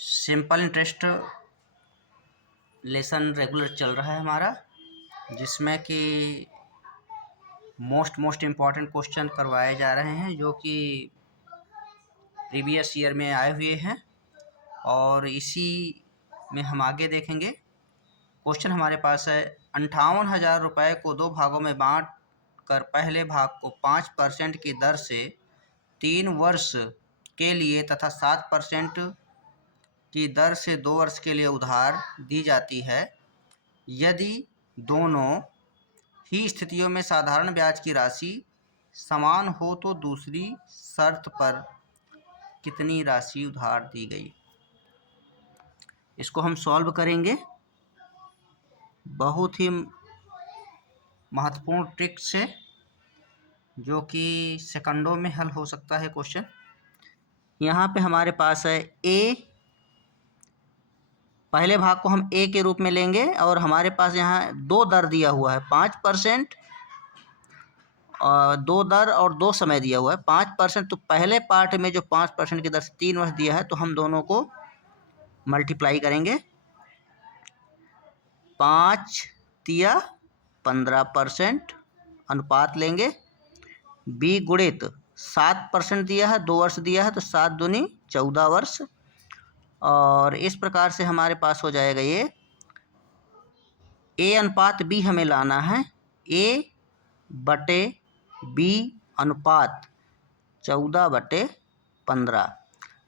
Simple interest lesson regular चल रहा है हमारा, जिसमें कि मोस्ट इम्पॉर्टेंट क्वेश्चन करवाए जा रहे हैं जो कि प्रीवियस ईयर में आए हुए हैं, और इसी में हम आगे देखेंगे। क्वेश्चन हमारे पास है 58,000 रुपये को 2 भागों में बांट कर पहले भाग को 5% की दर से 3 वर्ष के लिए तथा 7% की दर से 2 वर्ष के लिए उधार दी जाती है। यदि दोनों ही स्थितियों में साधारण ब्याज की राशि समान हो तो दूसरी शर्त पर कितनी राशि उधार दी गई। इसको हम सॉल्व करेंगे। बहुत ही महत्वपूर्ण ट्रिक से, जो कि सेकंडों में हल हो सकता है क्वेश्चन। यहाँ पे हमारे पास है ए, पहले भाग को हम ए के रूप में लेंगे और हमारे पास यहाँ 2 दर दिया हुआ है, 5% और 2 दर और 2 समय दिया हुआ है। 5%, तो पहले पार्ट में जो 5% की दर से 3 वर्ष दिया है, तो हम दोनों को मल्टीप्लाई करेंगे। 5 तिया 15% अनुपात लेंगे। बी गुणित 7% दिया है, 2 वर्ष दिया है, तो 7 दूनी 14 वर्ष। और इस प्रकार से हमारे पास हो जाएगा ये ए अनुपात बी हमें लाना है। ए बटे बी अनुपात 14/15।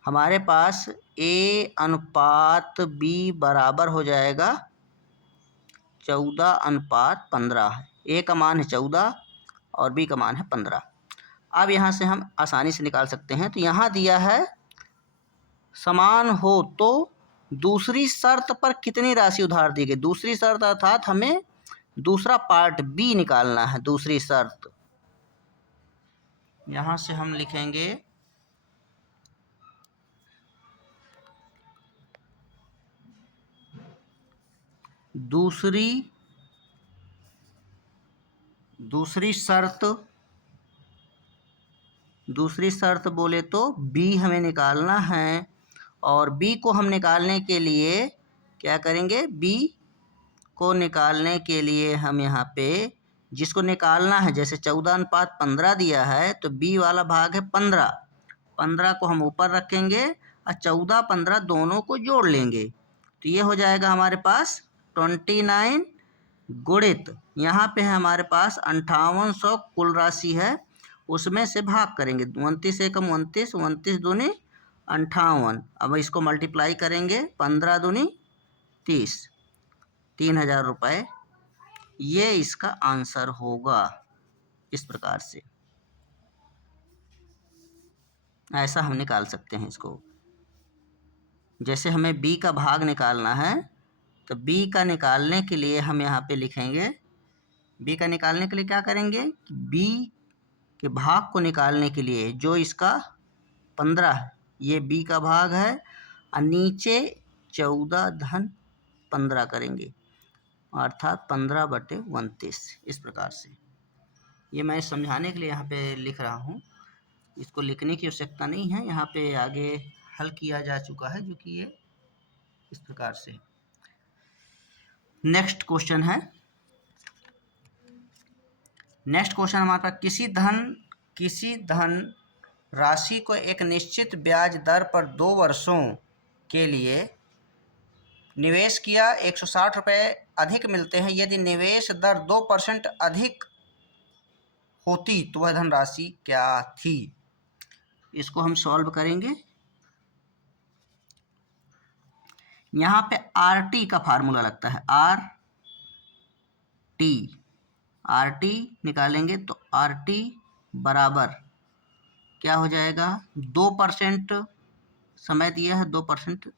हमारे पास ए अनुपात बी बराबर हो जाएगा 14/15। ए का मान है 14 और बी का मान है 15। अब यहाँ से हम आसानी से निकाल सकते हैं। तो यहाँ दिया है समान हो तो दूसरी शर्त पर कितनी राशि उधार दी गई। दूसरी शर्त अर्थात हमें दूसरा पार्ट बी निकालना है। दूसरी शर्त यहाँ से हम लिखेंगे दूसरी शर्त बोले तो बी हमें निकालना है। और बी को हम निकालने के लिए क्या करेंगे, बी को निकालने के लिए हम यहाँ पे जिसको निकालना है, जैसे 14/15 दिया है, तो बी वाला भाग है 15। 15 को हम ऊपर रखेंगे और 14-15 दोनों को जोड़ लेंगे, तो ये हो जाएगा हमारे पास 29 गुणित यहाँ पे है हमारे पास 5800 कुल राशि है, उसमें से भाग करेंगे। 29 एकम 29, 29 दूनी 58। अब इसको मल्टीप्लाई करेंगे, 15 दूनी 30, 3,000 रुपये। ये इसका आंसर होगा। इस प्रकार से ऐसा हम निकाल सकते हैं इसको। जैसे हमें बी का भाग निकालना है, तो बी का निकालने के लिए हम यहाँ पे लिखेंगे, बी का निकालने के लिए क्या करेंगे, बी के भाग को निकालने के लिए जो इसका 15 है, ये बी का भाग है, और नीचे 14-15 करेंगे, अर्थात 15/29। इस प्रकार से ये मैं समझाने के लिए यहाँ पे लिख रहा हूँ। इसको लिखने की आवश्यकता नहीं है, यहाँ पे आगे हल किया जा चुका है, जो कि ये इस प्रकार से। नेक्स्ट क्वेश्चन हमारे पास किसी धन राशि को एक निश्चित ब्याज दर पर 2 वर्षों के लिए निवेश किया, 160 रुपये अधिक मिलते हैं। यदि निवेश दर 2% अधिक होती तो वह धनराशि क्या थी। इसको हम सॉल्व करेंगे। यहाँ पे RT का फार्मूला लगता है, RT निकालेंगे तो RT बराबर क्या हो जाएगा, 2% समय दिया है, 2%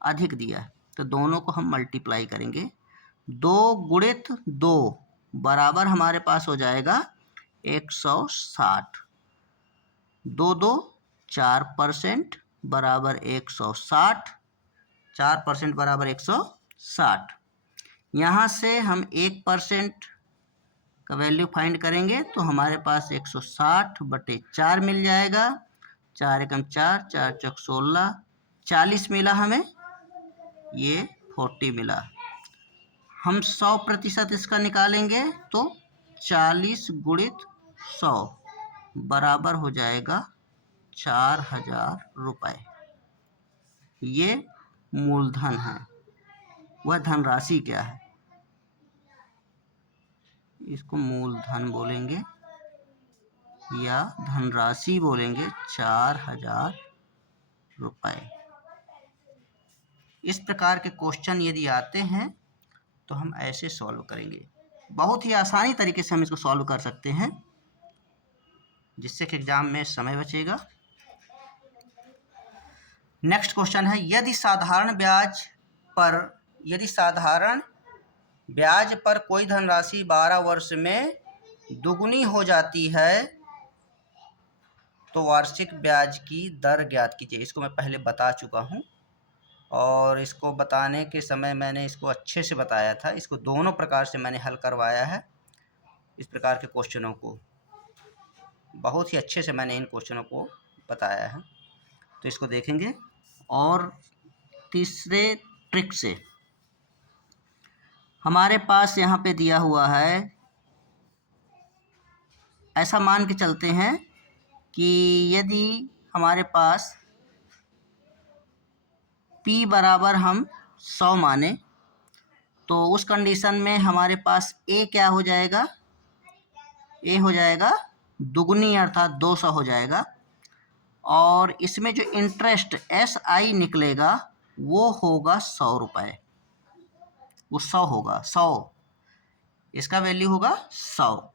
अधिक दिया है, तो दोनों को हम मल्टीप्लाई करेंगे। 2 गुणित 2 बराबर हमारे पास हो जाएगा 160। 2 4% बराबर 160, 4% बराबर 160। यहाँ से हम 1% का वैल्यू फाइंड करेंगे, तो हमारे पास 160/4 मिल जाएगा। 4 एकम 4, 4 चौक 16, 40 मिला हमें, ये 40 मिला। हम 100% इसका निकालेंगे तो 40 गुणित 100 बराबर हो जाएगा 4000 रुपये। ये मूलधन है। वह धनराशि क्या है, इसको मूलधन बोलेंगे या धनराशि बोलेंगे, 4000 रुपये। इस प्रकार के क्वेश्चन यदि आते हैं तो हम ऐसे सॉल्व करेंगे। बहुत ही आसानी तरीके से हम इसको सॉल्व कर सकते हैं, जिससे कि एग्जाम में समय बचेगा। नेक्स्ट क्वेश्चन है, यदि साधारण ब्याज पर कोई धनराशि 12 वर्ष में दुगुनी हो जाती है तो वार्षिक ब्याज की दर ज्ञात कीजिए। इसको मैं पहले बता चुका हूँ और इसको बताने के समय मैंने इसको अच्छे से बताया था। इसको दोनों प्रकार से मैंने हल करवाया है। इस प्रकार के क्वेश्चनों को बहुत ही अच्छे से मैंने इन क्वेश्चनों को बताया है, तो इसको देखेंगे। और तीसरे ट्रिक से हमारे पास यहाँ पे दिया हुआ है, ऐसा मान के चलते हैं कि यदि हमारे पास P बराबर हम 100 माने तो उस कंडीशन में हमारे पास A क्या हो जाएगा, A हो जाएगा दुगुनी अर्थात 200 हो जाएगा। और इसमें जो इंटरेस्ट SI निकलेगा वो होगा 100 रुपये। वो 100 होगा, 100 इसका वैल्यू होगा 100।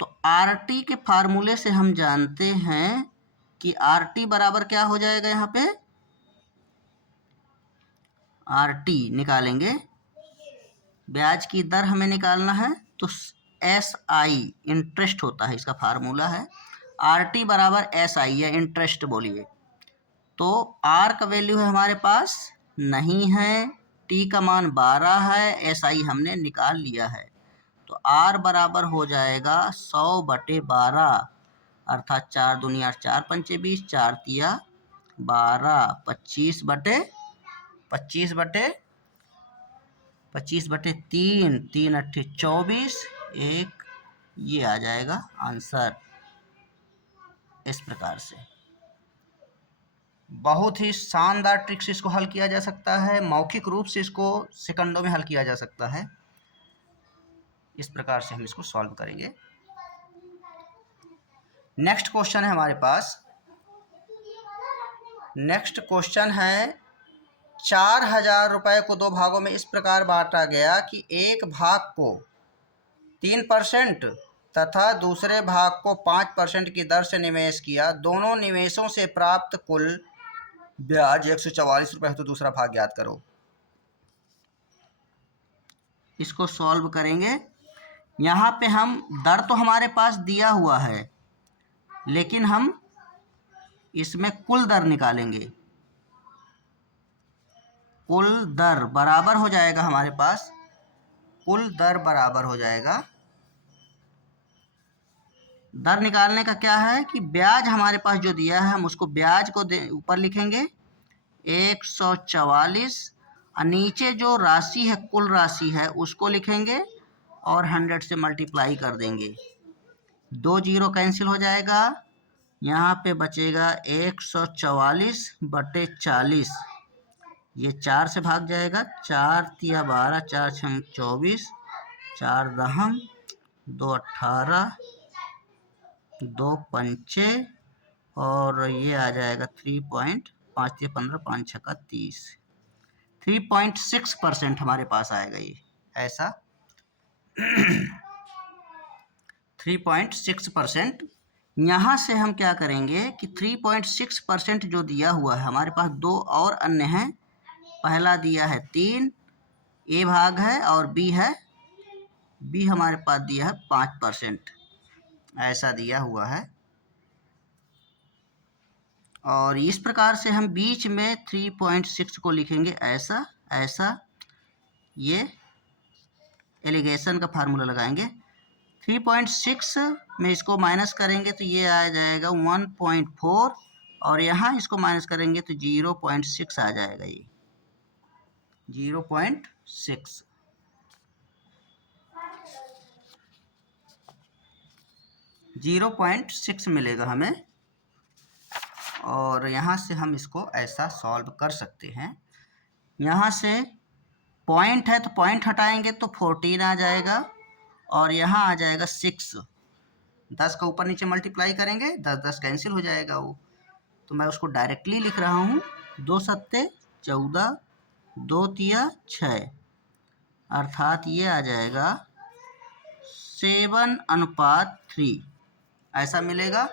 तो RT के फार्मूले से हम जानते हैं कि RT बराबर क्या हो जाएगा, यहाँ पे RT निकालेंगे, ब्याज की दर हमें निकालना है तो SI इंटरेस्ट होता है, इसका फार्मूला है। RT बराबर SI या इंटरेस्ट बोलिए। तो R का वैल्यू है हमारे पास नहीं है, T का मान 12 है, SI हमने निकाल लिया है। तो R बराबर हो जाएगा 100/12 अर्थात 4 दूनी 8, 4 पंचे 20, 4 तिया 12, 25/3, 3 अट्ठे 24, 1, ये आ जाएगा आंसर। इस प्रकार से बहुत ही शानदार ट्रिक से इसको हल किया जा सकता है। मौखिक रूप से इसको सेकंडों में हल किया जा सकता है। इस प्रकार से हम इसको सॉल्व करेंगे। नेक्स्ट क्वेश्चन है हमारे पास, नेक्स्ट क्वेश्चन है 4000 रुपये को 2 भागों में इस प्रकार बांटा गया कि एक भाग को 3% तथा दूसरे भाग को 5% की दर से निवेश किया। दोनों निवेशों से प्राप्त कुल ब्याज 144 रुपये है, तो दूसरा भाग ज्ञात करो। इसको सॉल्व करेंगे। यहाँ पे हम दर तो हमारे पास दिया हुआ है, लेकिन हम इसमें कुल दर निकालेंगे। कुल दर बराबर हो जाएगा हमारे पास, कुल दर बराबर हो जाएगा, दर निकालने का क्या है कि ब्याज हमारे पास जो दिया है हम उसको ब्याज को ऊपर लिखेंगे 144 और नीचे जो राशि है कुल राशि है उसको लिखेंगे और 100 से मल्टीप्लाई कर देंगे। 2 जीरो कैंसिल हो जाएगा, यहाँ पे बचेगा 144/40, ये 4 से भाग जाएगा, 4 तिया 12, 4 छंग 24, 4 दहम 2 18, 2 पंचे और ये आ जाएगा 3.5 तिया 15, 5 छक्का 30, 3.6% हमारे पास आएगा ये ऐसा 3.6%। यहाँ से हम क्या करेंगे कि 3.6% जो दिया हुआ है हमारे पास, दो और अन्य हैं। पहला दिया है 3, ए भाग है, और बी है, बी हमारे पास दिया है 5%, ऐसा दिया हुआ है। और इस प्रकार से हम बीच में 3.6 को लिखेंगे ऐसा ऐसा, ये एलिगेशन का फार्मूला लगाएंगे। 3.6 में इसको माइनस करेंगे तो ये आ जाएगा 1.4 और यहाँ इसको माइनस करेंगे तो 0.6 आ जाएगा, ये 0.6। 0.6 मिलेगा हमें, और यहाँ से हम इसको ऐसा सॉल्व कर सकते हैं। यहाँ से पॉइंट है तो पॉइंट हटाएंगे तो 14 आ जाएगा, और यहाँ आ जाएगा 6। 10 का ऊपर नीचे मल्टीप्लाई करेंगे, 10 10 कैंसिल हो जाएगा वो, तो मैं उसको डायरेक्टली लिख रहा हूँ। 2 सत्ते 14, 2 तिया 6, अर्थात ये आ जाएगा 7:3, ऐसा मिलेगा।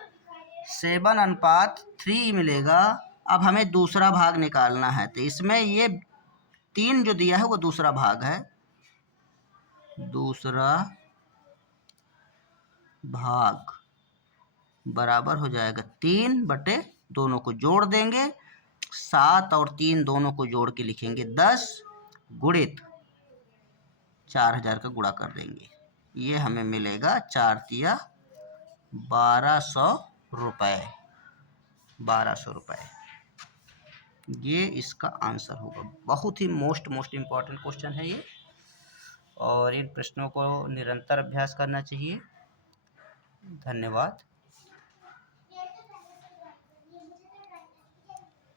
7:3 मिलेगा। अब हमें दूसरा भाग निकालना है, तो इसमें ये 3 जो दिया है वो दूसरा भाग है। दूसरा भाग बराबर हो जाएगा 3/, दोनों को जोड़ देंगे, 7 और 3 दोनों को जोड़ के लिखेंगे 10 गुणित 4000 का गुणा कर देंगे, ये हमें मिलेगा 4 तिया 1200 रुपये। 1200 रुपये, ये इसका आंसर होगा। बहुत ही मोस्ट इम्पॉर्टेंट क्वेश्चन है ये, और इन प्रश्नों को निरंतर अभ्यास करना चाहिए। धन्यवाद।